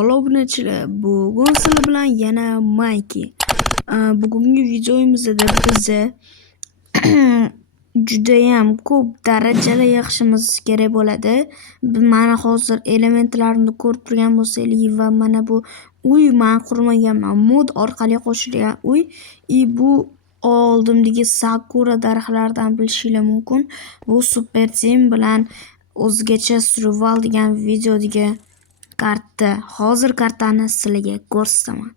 Assalomu obunachilar. Bugun sizlar bilan yana Mikey. Bugungi videomizda biza judayam ko'p darajali yig'ishimiz kerak bo'ladi. Mana hozir elementlarni ko'rib turgan bo'lsangiz va mana bu uy men qurmaganman, mod orqali qo'shilgan uy. Bu oldimdagi sakura daraxtlaridan bilishinglar mumkin. Bu Super Team bilan o'zgacha survival degan videodagi karta. Hozir kartani sizlarga ko'rsataman.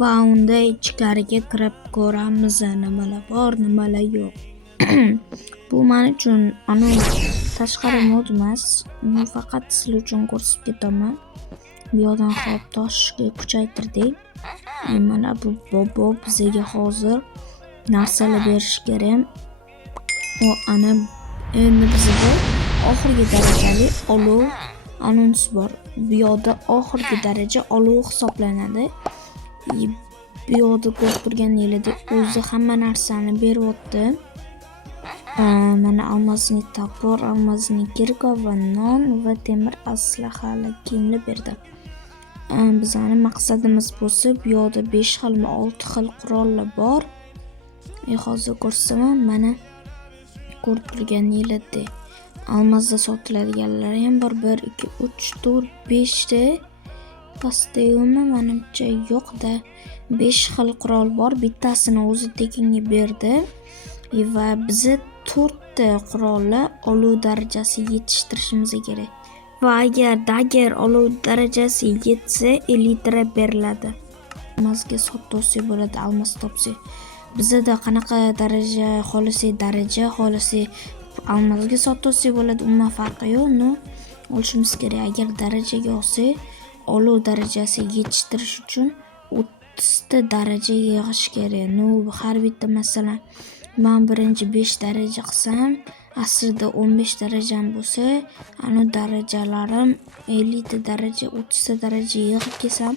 Va unda ichkariga kirib ko'ramiz nimalar bor, nimalar yo'q. Bu men uchun tashqari mod emas, men faqat sizlar uchun ko'rsatib ketaman. Bu yerdan hop toshga kuchaytirdik. Mana bu bobo bizga hozir narsalar berish kerak. Ana endi bizda oxirgi darajali olov anons bor. Bu yerda oxirgi daraja olov hisoblanadi. Bu yerda ko'rib turganingizdek o'zi hamma narsani beryapti. Mana almasni topor, almasni kirko va non va temir aslahalar kiyimlar berdi. Bizning maqsadimiz bo'lsa, bu yerda 5 xilmi 6 xil qurollar bor. Hozir ko'rsataman. Mana ko'rib turganingizdek almasda sotiladiganlar ham bor. 1 2 3 4 5 ta pastayumi menimcha yo'q-da. 5 xil qurol bor. Bittasini o'zi tekinga berdi. Va biz 4 ta qurolni olov darajasiga yetishtirishimiz kerak. Va agar olov darajasi yetsa 50 ta beriladi. Almasga sotsa bo'ladi, almas topsa. Bizda qanaqa daraja xohlasa almasga sotsa bo'ladi, umuman farqi yo'q. Olishimiz kerak. Agar darajaga olsa, olov darajasiga yetishtirish uchun 30 ta daraja yig'ish kerak. Har bitta masalan men birinchi 5 daraja qilsam, aslida 15 darajam bo'lsa, ana darajalarim 50 ta daraja, 30 ta daraja yig'ib kelsam,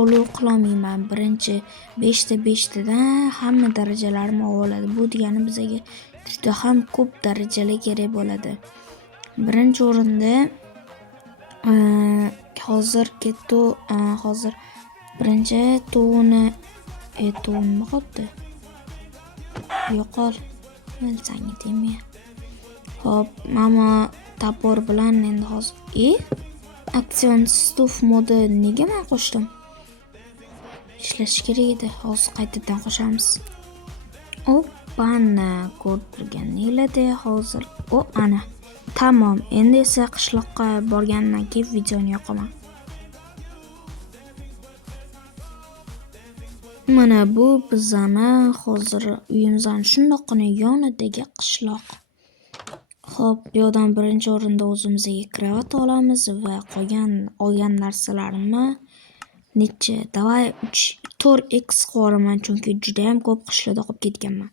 olov qilolmayman. Birinchi 5 tadan hamma darajalarimni oladi. Bu degani bizga juda ham ko'p darajalar kerak bo'ladi. Birinchi o'rinda hozir birinchi to'g'ni nima qopti? Yo'qol. Men senga demay. Hop, mama topor bilan endi hozir aktsion stuf modi nega men qo'shdim? Ishlash kerak edi. Hozir qaytadan qo'shamiz. Ana ko'rib turganingizdek hozir ana tamom. Endi esa qishloqqa borgandan keyin videoni yoqaman. Mana bu bizani hozir uyimizning shundoqqina yonidagi qishloq. Hop, bu yerdan birinchi o'rinda o'zimizga kravat olamiz va olgan narsalarimni necha? Davay 4x qo'raman, chunki juda ham ko'p qishloqda qolib ketganman.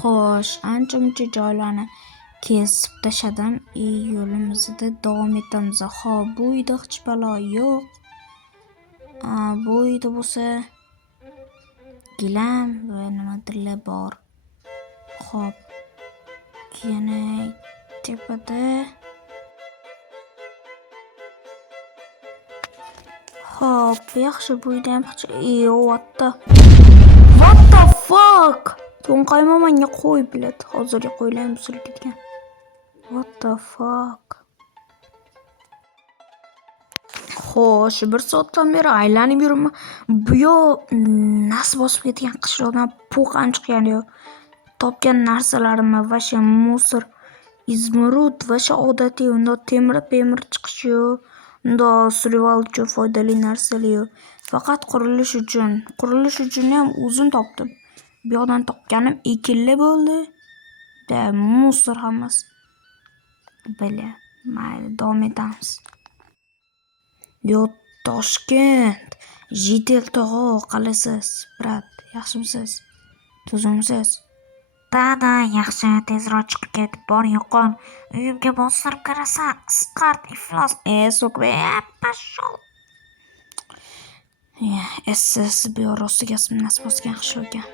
Xo'sh, ancha-muncha joylarni kesib tashladim. Yo'limizda davom etamiz. Xo'p, bu uyda hech balo yo'q. Bu uyda bo'lsa gilam va nimadirlar bor. Xo'p, yana tepada. Xo'p, yaxshi, bu uyda ham hech what the fuck? To'nqayma menga qo'y bilet. Hozirga qo'ylayim buzilib ketgan. What the fuck? Xo'sh, 1 soatdan beri aylanib yuribman. Bu nas bosib ketgan qishloqdan po'qan chiqqan yo. Topgan narsalarimni vasha musor, izmirud vasha odatiy unda temir chiqishi yo. Unda survival uchun foydali narsalar yo. Faqat qurilish uchun ham uzun topdim. Bu yoqdan topganim ekinli bo'ldi. Da musor hammasi. Bele, mayli, davom etamiz. Yo, Toshkent, Jitel tog'o, qalasiz, brat, yaxshimisiz? Tuzumsiz? Dada, yaxshi, tezroq chiqib ketib bor, yo'qon. Uyimga bostirib kirasan, isqart, iflos. So'kbe, pashol. Siz bu rostiga nas bosgan qishloq ekan.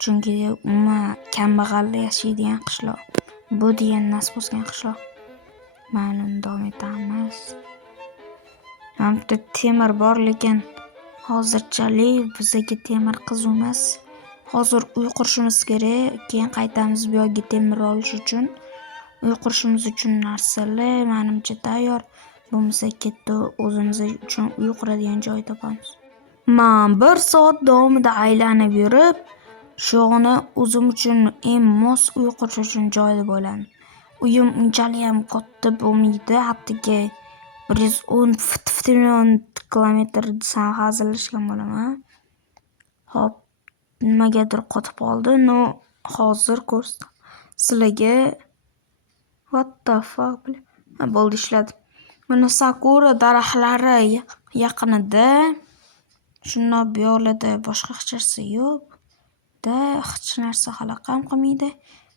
Chunki umuman kambag'allar yashaydigan qishloq. Bu degan nas bosgan qishloq. Ma'lum, davom etamiz. Hamda temir bor, lekin hozirchalik bizga temir qiziq emas. Hozir uy qurishimiz kerak, keyin qaytamiz bu yerga temir olish uchun. Uy qurishimiz uchun narsalar menimcha tayyor. Bo'lmasa ketdi o'zimiz uchun uy quradigan joy topamiz. Men 1 soat davomida aylanib yurib, shuni o'zim uchun eng mos uy qurish uchun joy deb o'yladim. Uyim unchalik ham katta bo'lmaydi, hattoki 110 million kilometr desam hazillashgan bo'laman. Hop, nimagadir qotib qoldi. Hozir ko'rsam sizlarga. What the fuck? Bo'ldi, ishladi. Mana sakura daraxtlari yaqinida. Shundoq bu yoqlarda boshqa hech narsa yo'q. Hech narsa xalaqam qilmaydi.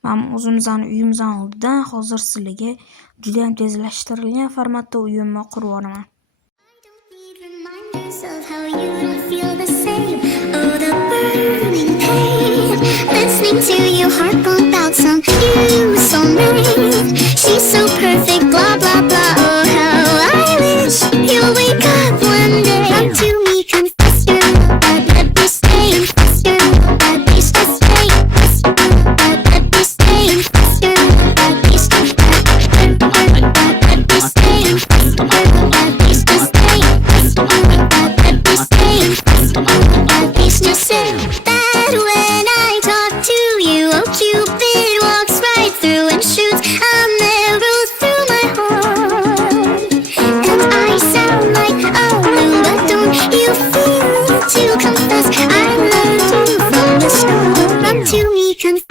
Men o'zimizning uyimizning oldidan hozir sizlarga juda ham tezlashtirilgan formatda uyimni qurib yuboraman. Listening to your heart pump out some you soulmate. She's so perfect, blah blah blah. Oh, how I wish you'll wake up one day. Come to me, confess your love, but let me stay. Confess your love, but please just stay. Confess your love, but let me stay. Confess your love, but please just stay. Let me stay. Confess your love, but please just stay. Confess your love, but let me stay. Confess your love, but please just stay. That when I talk to you, oh Cupid walks right through and shoots an arrow through my heart. And I sound like a loon, but don't you feel to confess I loved you from the start. Come to me, confess.